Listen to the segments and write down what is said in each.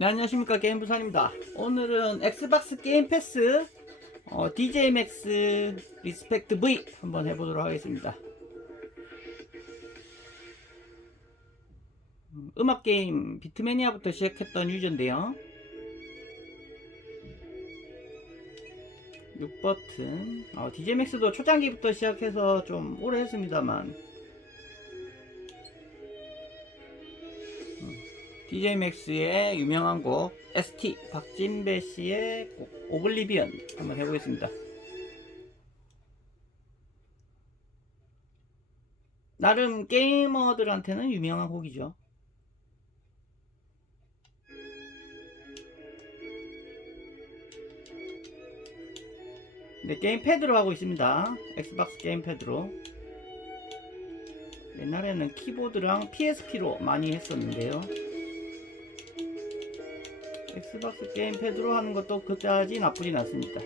네, 안녕하십니까. 게임부산입니다. 오늘은 엑스박스 게임 패스 어, DJ 맥스 리스펙트 V 한번 해보도록 하겠습니다. 음, 음악 게임 비트매니아부터 시작했던 유저인데요. 6버튼. 어, DJ 맥스도 초창기부터 시작해서 좀 오래 했습니다만 맥스의 유명한 곡 ST 박진배 씨의 곡 오블리비언 한번 해보겠습니다. 나름 게이머들한테는 유명한 곡이죠. 네, 게임패드로 하고 있습니다. 엑스박스 게임패드로. 옛날에는 키보드랑 PSP로 많이 했었는데요. 엑스박스 게임 패드로 하는 것도 그다지 나쁘진 않습니다.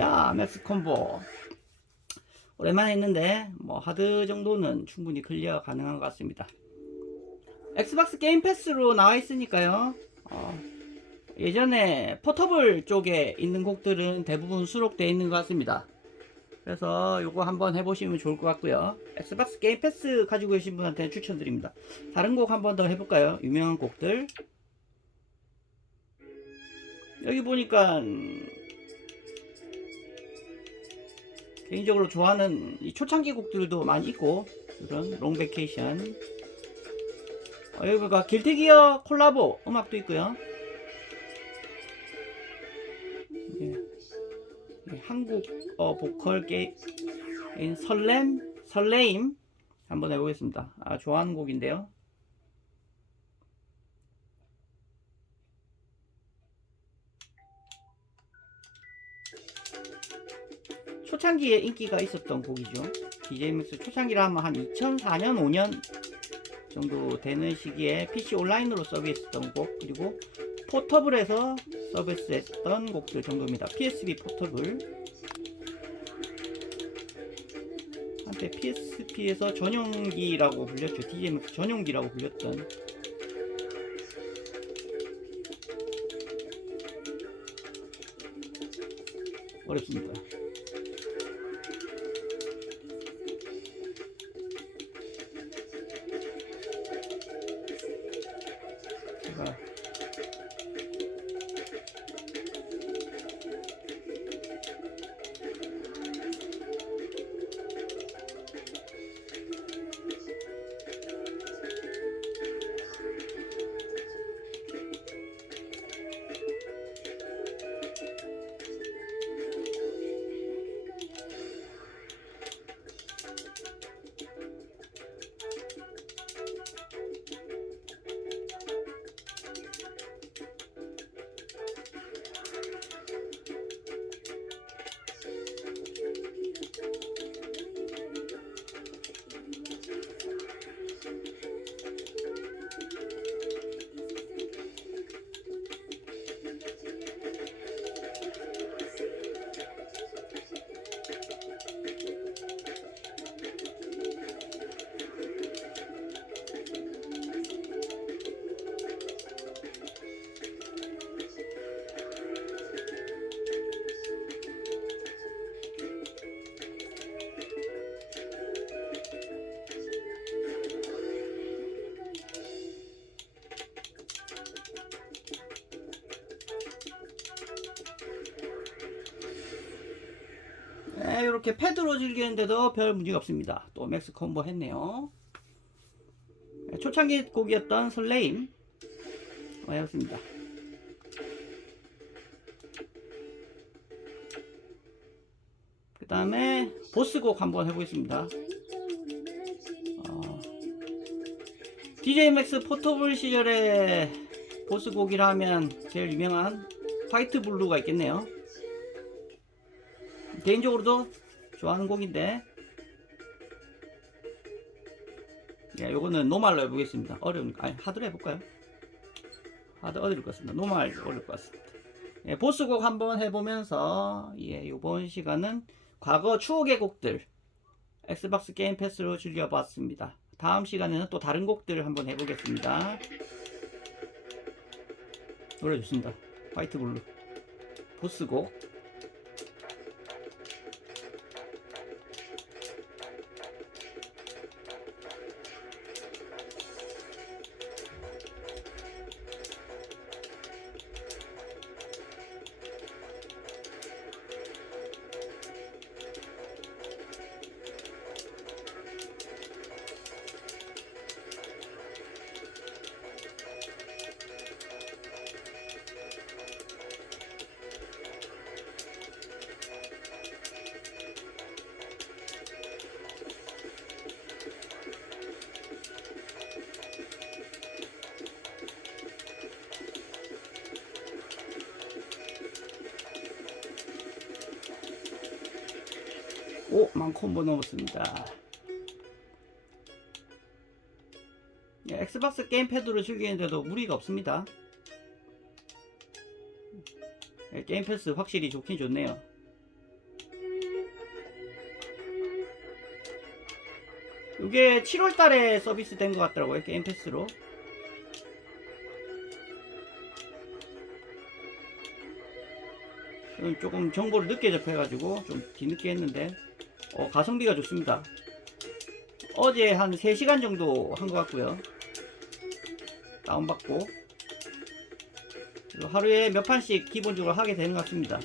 야, 맥스 콤보. 오랜만에 했는데, 뭐, 하드 정도는 충분히 클리어 가능한 것 같습니다. 엑스박스 게임 패스로 나와 있으니까요. 어, 예전에 포터블 쪽에 있는 곡들은 대부분 수록되어 있는 것 같습니다. 그래서 요거 한번 해보시면 좋을 것 같고요. 엑스박스 게임 패스 가지고 계신 분한테 추천드립니다. 다른 곡 한번 더 해볼까요? 유명한 곡들. 여기 보니까 개인적으로 좋아하는 이 초창기 곡들도 많이 있고 이런 롱베케이션. 어, 여기가 길티기어 콜라보 음악도 있고요. 예. 예, 한국 어, 보컬 게임 설렘 설레임 한번 해보겠습니다. 아 좋아하는 곡인데요 초창기에 인기가 있었던 곡이죠. DJMX 초창기라 하면 한 2004년, 5년 정도 되는 시기에 PC 온라인으로 서비스했던 곡 그리고 포터블에서 서비스했던 곡들 정도입니다. PSB 포터블 한때 PSP에서 전용기라고 불렸죠. DJMX 전용기라고 불렸던 어렵습니다. 이렇게 패드로 즐기는데도 별 문제가 없습니다. 또 맥스 콤보 했네요. 네, 초창기 곡이었던 설레임 어, 해봤습니다. 그 다음에 보스곡 한번 해보겠습니다. 어, DJ 맥스 포터블 시절에 보스곡이라 하면 제일 유명한 화이트 블루가 있겠네요. 개인적으로도 좋아하는 곡인데 예, 요거는 노말로 해보겠습니다. 어려우니까 아니 하드로 해볼까요? 하드 어려울 것 같습니다. 노말 어려울 것 같습니다. 예, 보스곡 한번 해보면서 예, 요번 시간은 과거 추억의 곡들 엑스박스 게임 패스로 즐겨봤습니다. 다음 시간에는 또 다른 곡들을 한번 해보겠습니다. 노래 좋습니다. 화이트 블루 보스곡 오, 만 콤보 넘었습니다. 예, 엑스박스 게임패드로 즐기는데도 무리가 없습니다. 예, 게임 패스 확실히 좋긴 좋네요. 이게 7월달에 서비스 된 것 같더라고요, 게임 패스로. 조금 정보를 늦게 접해가지고 좀 뒤늦게 했는데 어, 가성비가 좋습니다. 어제 한 3시간 정도 한 것 같고요. 다운받고 하루에 몇 판씩 기본적으로 하게 되는 것 같습니다.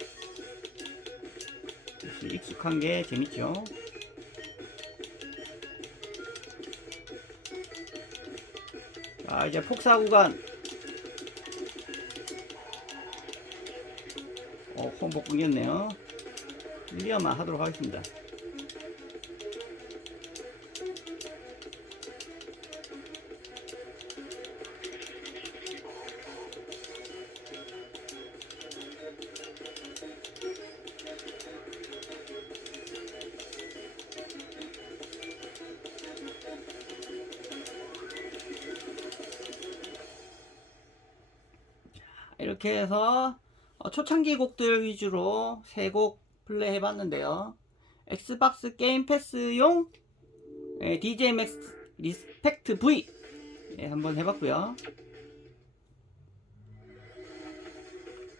익숙한 게 재밌죠. 자 이제 폭사 구간 어 콤보 끊겼네요. 클리어만 하도록 하겠습니다. 이렇게 해서 어, 초창기 곡들 위주로 세 곡 플레이 해봤는데요. 엑스박스 게임 패스용 예, DJ 맥스 리스펙트 V 예, 한번 해봤고요.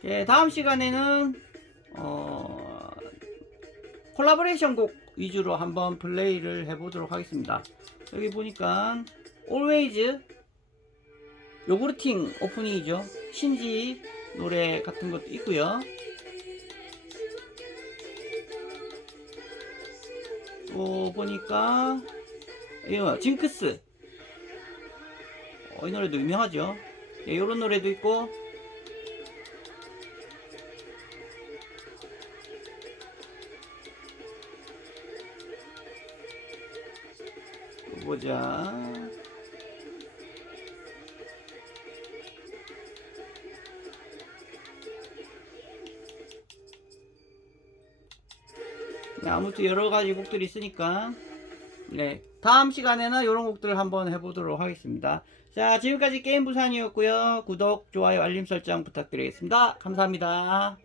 예, 다음 시간에는 어, 콜라보레이션 곡 위주로 한번 플레이를 해보도록 하겠습니다. 여기 보니까 Always 요구르팅 오프닝이죠. 신지 노래 같은 것도 있고요. 또 보니까 이거 징크스 어, 이 노래도 유명하죠. 예, 이런 노래도 있고 또 보자. 네, 아무튼 여러 가지 곡들이 있으니까 네 다음 시간에는 이런 곡들을 한번 해보도록 하겠습니다. 자 지금까지 게임 부산이었고요. 구독, 좋아요, 알림 설정 부탁드리겠습니다. 감사합니다.